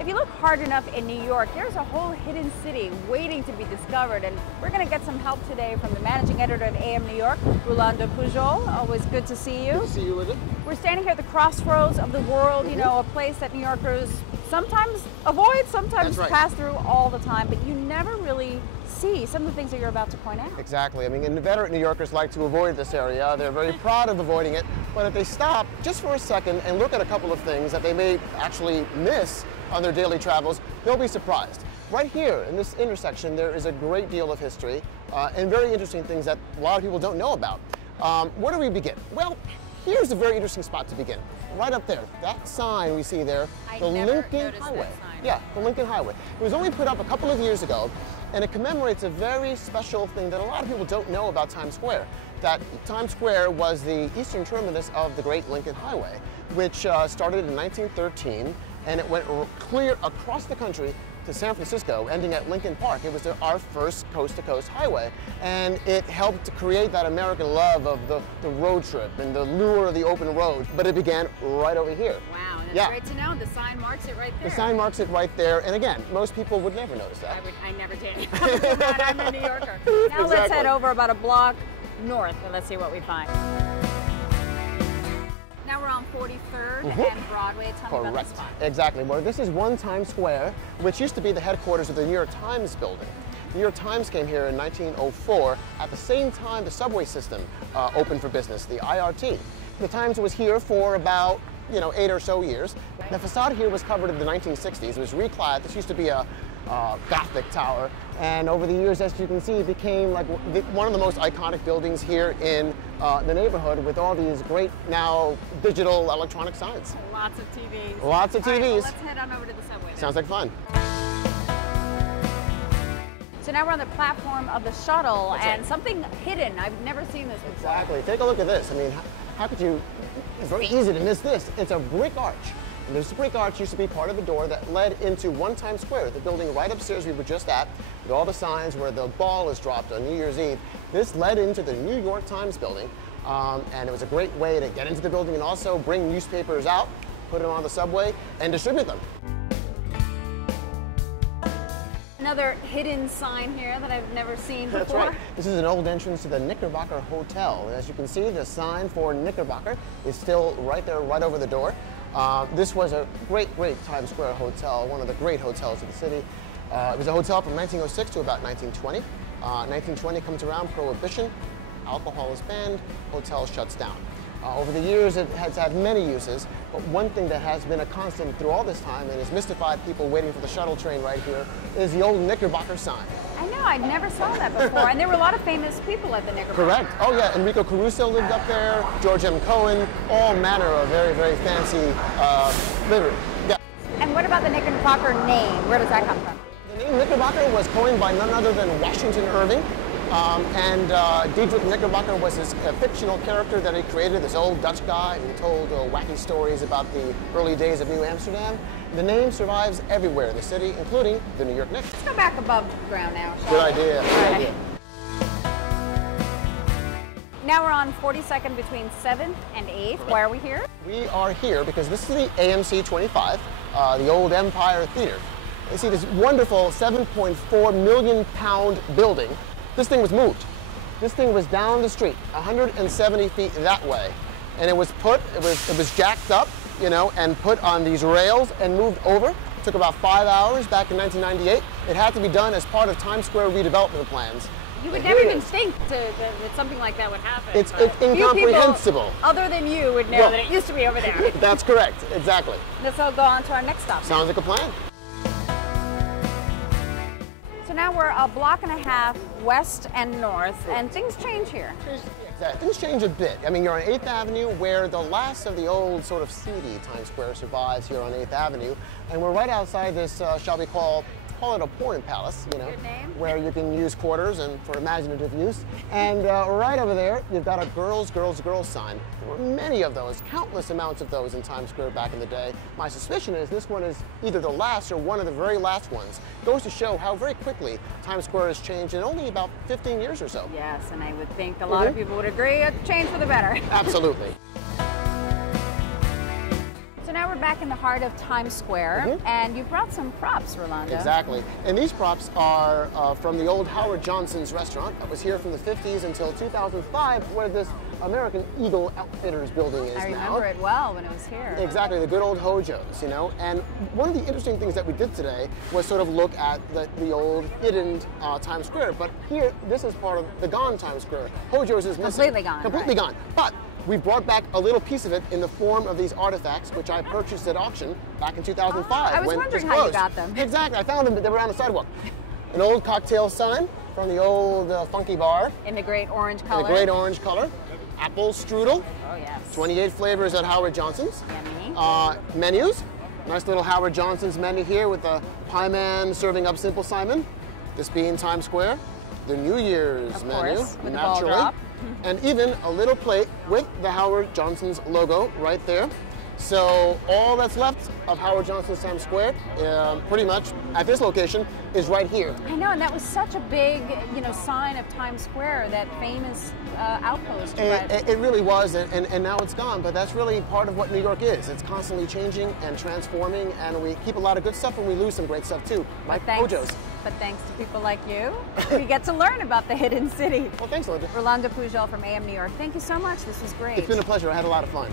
If you look hard enough in New York, there's a whole hidden city waiting to be discovered, and we're going to get some help today from the managing editor of AMNewYork, Rolando Pujol. Always good to see you. Good to see you, Lynda. We're standing here at the crossroads of the world, you know, a place that New Yorkers sometimes avoid, sometimes pass through all the time, but you never really see some of the things that you're about to point out. Exactly. I mean, inveterate New Yorkers like to avoid this area. They're very proud of avoiding it, but if they stop just for a second and look at a couple of things that they may actually miss on their daily travels, they'll be surprised. Right here in this intersection, there is a great deal of history and very interesting things that a lot of people don't know about. Where do we begin? Well, here's a very interesting spot to begin. Right up there, that sign we see there, the Lincoln Highway. Yeah, the Lincoln Highway. It was only put up a couple of years ago, and it commemorates a very special thing that a lot of people don't know about Times Square. That Times Square was the eastern terminus of the Great Lincoln Highway, which started in 1913, and it went clear across the country to San Francisco, ending at Lincoln Park. It was our first coast-to-coast highway, and it helped to create that American love of the road trip and the lure of the open road. But it began right over here. Wow, and that's great to know. The sign marks it right there. The sign marks it right there, and again, most people would never notice that. I never did. I'm a New Yorker. Now let's head over about a block north, and let's see what we find. Now we're on 43rd and Broadway. Tell me about this spot. Exactly. Well, this is One Times Square, which used to be the headquarters of the New York Times building. The New York Times came here in 1904 at the same time the subway system opened for business, the IRT. The Times was here for about 8 or so years. The facade here was covered in the 1960s. It was reclad. This used to be a Gothic tower, and over the years, as you can see, it became like one of the most iconic buildings here in the neighborhood, with all these great now digital electronic signs. Lots of TVs. Lots of TVs. All right, well, let's head on over to the subway then. Sounds like fun. So now we're on the platform of the shuttle, and something hidden. I've never seen this before. Exactly. Take a look at this. I mean, how could you? It's very easy to miss this. It's a brick arch. And this brick arch used to be part of a door that led into One Times Square, the building right upstairs we were just at, with all the signs where the ball is dropped on New Year's Eve. This led into the New York Times building, and it was a great way to get into the building and also bring newspapers out, put them on the subway, and distribute them. Another hidden sign here that I've never seen before. That's right. This is an old entrance to the Knickerbocker Hotel. And as you can see, the sign for Knickerbocker is still right there, right over the door. This was a great Times Square hotel, one of the great hotels of the city. It was a hotel from 1906 to about 1920. 1920 comes around, Prohibition, alcohol is banned, hotel shuts down. Over the years, it has had many uses, but one thing that has been a constant through all this time and has mystified people waiting for the shuttle train right here is the old Knickerbocker sign. I know, I never saw that before, and there were a lot of famous people at the Knickerbocker. Correct. Oh yeah, Enrico Caruso lived up there, George M. Cohen, all manner of very fancy livery. Yeah. And what about the Knickerbocker name? Where does that come from? The name Knickerbocker was coined by none other than Washington Irving. Diedrich Knickerbocker was his fictional character that he created, this old Dutch guy who told wacky stories about the early days of New Amsterdam. The name survives everywhere in the city, including the New York Knicks. Let's go back above ground now. Good idea. Good idea. Now we're on 42nd between 7th and 8th. Why are we here? We are here because this is the AMC 25, the old Empire Theater. You see this wonderful 7.4 million pound building. This thing was moved. This thing was down the street, 170 feet that way. And it was jacked up, and put on these rails and moved over. It took about 5 hours back in 1998. It had to be done as part of Times Square redevelopment plans. You would never even think that something like that would happen. It's incomprehensible. Few people, other than you, would know that it used to be over there. That's correct, exactly. Let's all go on to our next stop. Sounds like a plan. So now we're a block and a half west and north, and things change here. Things change a bit. I mean, you're on 8th Avenue, where the last of the old sort of seedy Times Square survives here on 8th Avenue, and we're right outside this, shall we call it a porn palace, Good name. where you can use quarters and for imaginative use. And right over there, you've got a girls sign. There were many of those, countless amounts of those in Times Square back in the day. My suspicion is this one is either the last or one of the very last ones. It goes to show how very quickly Times Square has changed in only about 15 years or so. Yes, and I would think a lot of people would agree it's changed for the better. Absolutely. So now we're back in the heart of Times Square, and you brought some props, Rolando. Exactly. And these props are from the old Howard Johnson's restaurant that was here from the 50s until 2005, where this American Eagle Outfitters building is now. I remember it well when it was here. Exactly, the good old Hojos, you know. And one of the interesting things that we did today was sort of look at the old hidden Times Square. But here, this is part of the gone Times Square. Hojos is missing. Completely gone. Completely gone. But we brought back a little piece of it in the form of these artifacts, which I purchased at auction back in 2005. I was wondering how you got them. Exactly, I found them, they were on the sidewalk. An old cocktail sign from the old funky bar. In the great orange color. In the great orange color. Apple strudel. Oh, yes. 28 flavors at Howard Johnson's. Yummy. Menus. Nice little Howard Johnson's menu here with the pie man serving up Simple Simon. This being Times Square. The New Year's menu, with naturally. the ball drop. And even a little plate with the Howard Johnson's logo right there. So all that's left of Howard Johnson's Times Square, pretty much at this location, is right here. I know, and that was such a big, sign of Times Square, that famous outpost. It really was, and now it's gone, but that's really part of what New York is. It's constantly changing and transforming, and we keep a lot of good stuff, and we lose some great stuff too, like Hojos. But thanks to people like you, we get to learn about the hidden city. Well, thanks, Lynda. Rolando Pujol from AM New York, thank you so much. This was great. It's been a pleasure. I had a lot of fun.